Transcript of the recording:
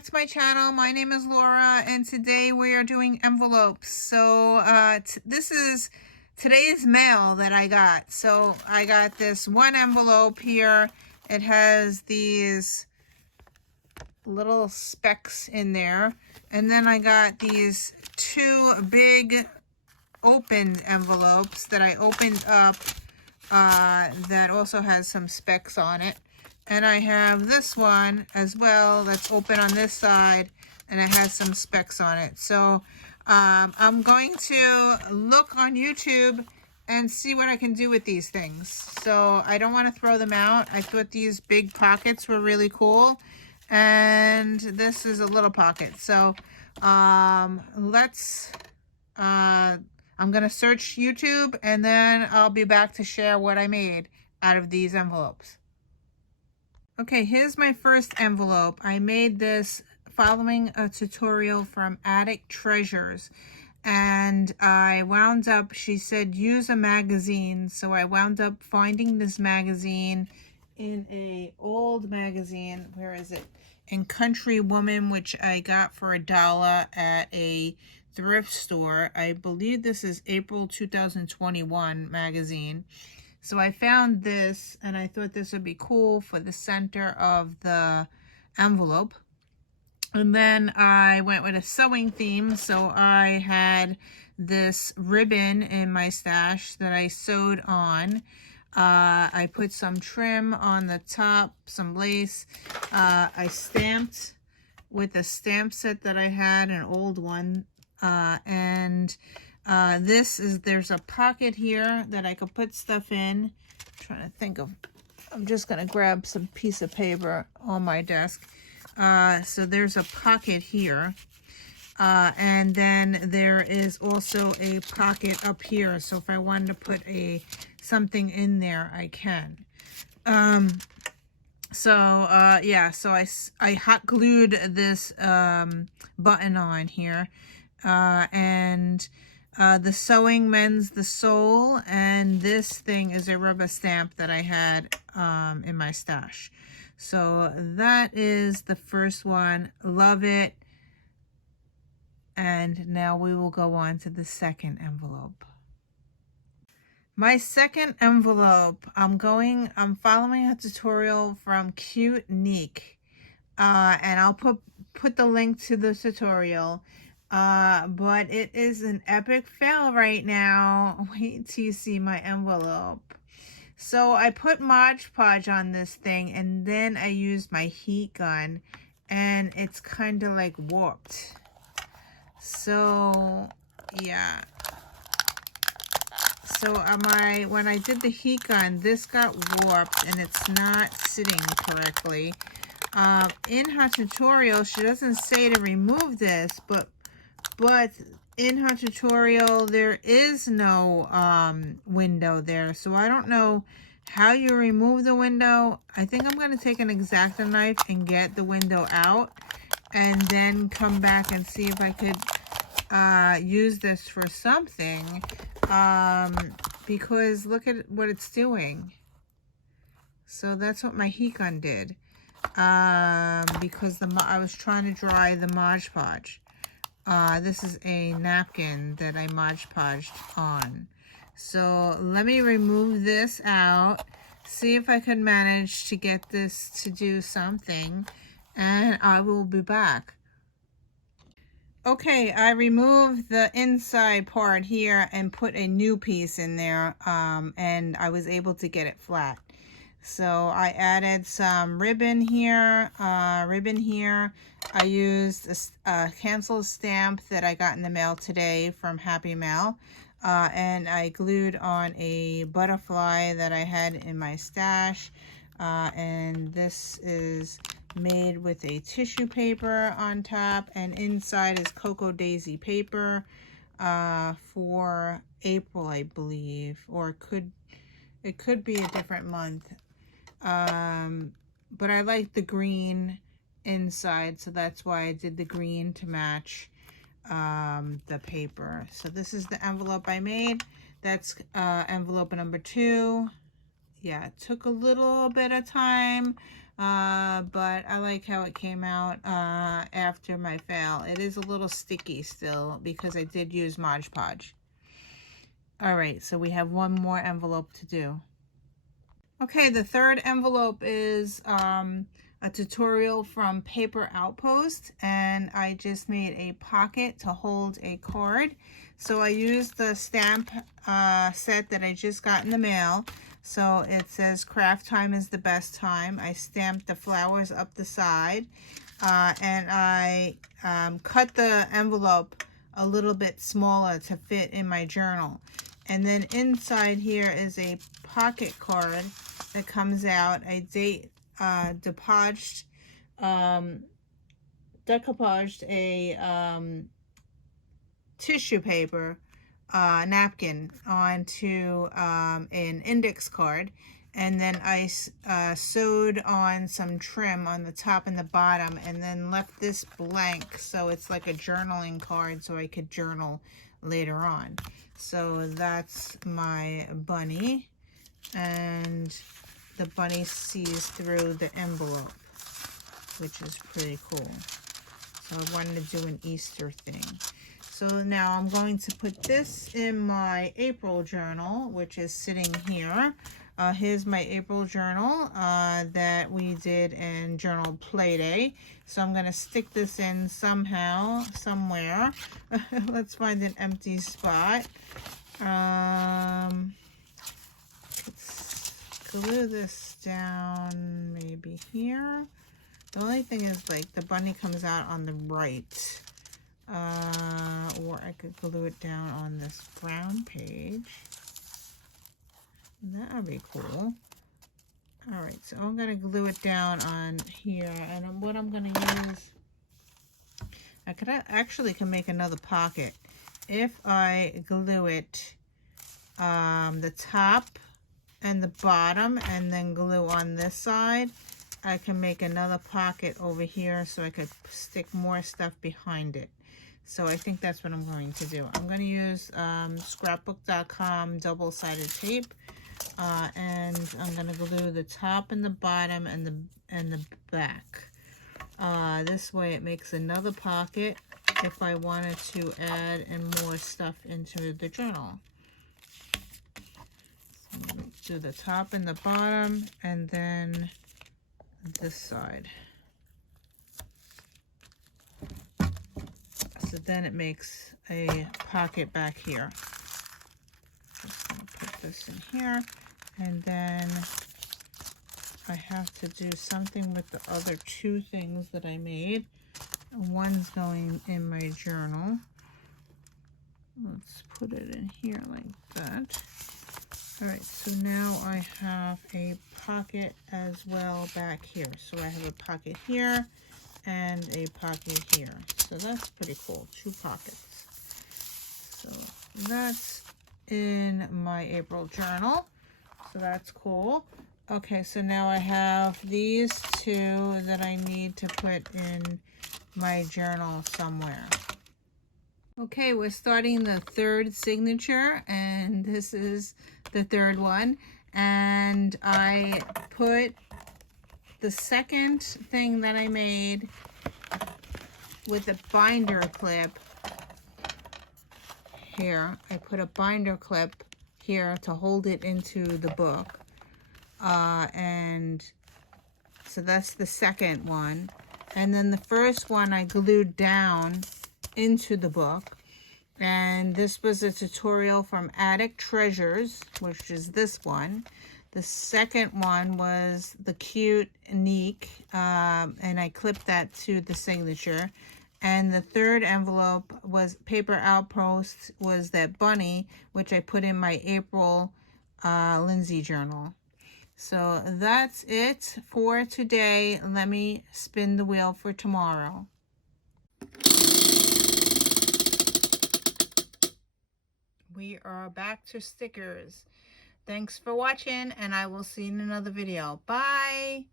back to my channel. My name is Laura and today we are doing envelopes. So this is today's mail that I got. So I got this one envelope here. It has these little specks in there. And then I got these two big opened envelopes that I opened up that also has some specks on it. And I have this one as well that's open on this side and it has some specks on it. So I'm going to look on YouTube and see what I can do with these things. So I don't want to throw them out. I thought these big pockets were really cool. And this is a little pocket. So I'm going to search YouTube and then I'll be back to share what I made out of these envelopes. Okay, here's my first envelope. I made this following a tutorial from Attic Treasures. And I wound up, she said, use a magazine. So I wound up finding this magazine in a old magazine. Where is it? In Country Woman, which I got for $1 at a thrift store. I believe this is April 2021 magazine. So I found this and I thought this would be cool for the center of the envelope. And then I went with a sewing theme. So I had this ribbon in my stash that I sewed on. I put some trim on the top, some lace. I stamped with a stamp set that I had, an old one. There's a pocket here that I could put stuff in. I'm trying to think of, I'm just going to grab some piece of paper on my desk. So there's a pocket here. And then there is also a pocket up here. So if I wanted to put something in there, I can. So I hot glued this button on here. The sewing mends the soul, and this thing is a rubber stamp that I had in my stash. So that is the first one. Love it. And now we will go on to the second envelope. My second envelope, I'm following a tutorial from Cute Nique. And I'll put the link to the tutorial. But it is an epic fail right now. Wait till you see my envelope. So I put Mod Podge on this thing and then I used my heat gun and it's kind of like warped. So yeah. So when I did the heat gun, this got warped and it's not sitting correctly. In her tutorial, she doesn't say to remove this, but in her tutorial there is no window there, so I don't know how you remove the window. I think I'm going to take an X-Acto knife and get the window out and then come back and see if I could use this for something, because look at what it's doing. So that's what my heat gun did, because I was trying to dry the Mod Podge. This is a napkin that I Mod Podged on. So let me remove this out, see if I can manage to get this to do something, and I will be back. Okay, I removed the inside part here and put a new piece in there, and I was able to get it flat. So I added some ribbon here, I used a cancel stamp that I got in the mail today from Happy Mail, and I glued on a butterfly that I had in my stash, and this is made with a tissue paper on top, and inside is Cocoa Daisy paper for April, I believe, or it could be a different month. But I like the green inside, so that's why I did the green to match the paper. So this is the envelope I made. That's envelope number 2. Yeah, it took a little bit of time but I like how it came out after my fail. It is a little sticky still because I did use Mod Podge. All right, so we have one more envelope to do. Okay, the third envelope is a tutorial from Paper Outpost, and I just made a pocket to hold a card. So I used the stamp set that I just got in the mail. So it says craft time is the best time. I stamped the flowers up the side, and I cut the envelope a little bit smaller to fit in my journal. And then inside here is a pocket card that comes out. I decoupaged a tissue paper napkin onto an index card, and then I sewed on some trim on the top and the bottom, and then left this blank so it's like a journaling card so I could journal later on. So that's my bunny, and the bunny sees through the envelope, which is pretty cool. So I wanted to do an Easter thing. So now I'm going to put this in my April journal, which is sitting here. Here's my April journal that we did in Journal Play Day. So I'm going to stick this in somehow, somewhere. Let's find an empty spot. Let's glue this down maybe here. The only thing is, like, the bunny comes out on the right. Or I could glue it down on this brown page. That would be cool. Alright, so I'm going to glue it down on here. And what I'm going to use, I could actually can make another pocket. If I glue it, the top and the bottom, and then glue on this side, I can make another pocket over here so I could stick more stuff behind it. So I think that's what I'm going to do. I'm going to use scrapbook.com double-sided tape, and I'm going to glue the top and the bottom and the back. This way it makes another pocket if I wanted to add more stuff into the journal. So I'm going to do the top and the bottom, and then this side. So then it makes a pocket back here. Just gonna put this in here, and then I have to do something with the other two things that I made. One's going in my journal. Let's put it in here like that. All right, so now I have a pocket as well back here. So I have a pocket here and a pocket here. So that's pretty cool, 2 pockets. So that's in my April journal. So that's cool. Okay, so now I have these 2 that I need to put in my journal somewhere. Okay, we're starting the 3rd signature, and this is the 3rd one. And I put the 2nd thing that I made with a binder clip here. I put a binder clip here to hold it into the book. And so that's the 2nd one. And then the 1st one I glued down into the book. And this was a tutorial from Attic Treasures, which is this one. The 2nd one was the Cute Nique, and I clipped that to the signature. And the 3rd envelope was Paper Outpost, was that bunny, which I put in my April Lindsay journal. So that's it for today. Let me spin the wheel for tomorrow. We are back to stickers. Thanks for watching, and I will see you in another video. Bye!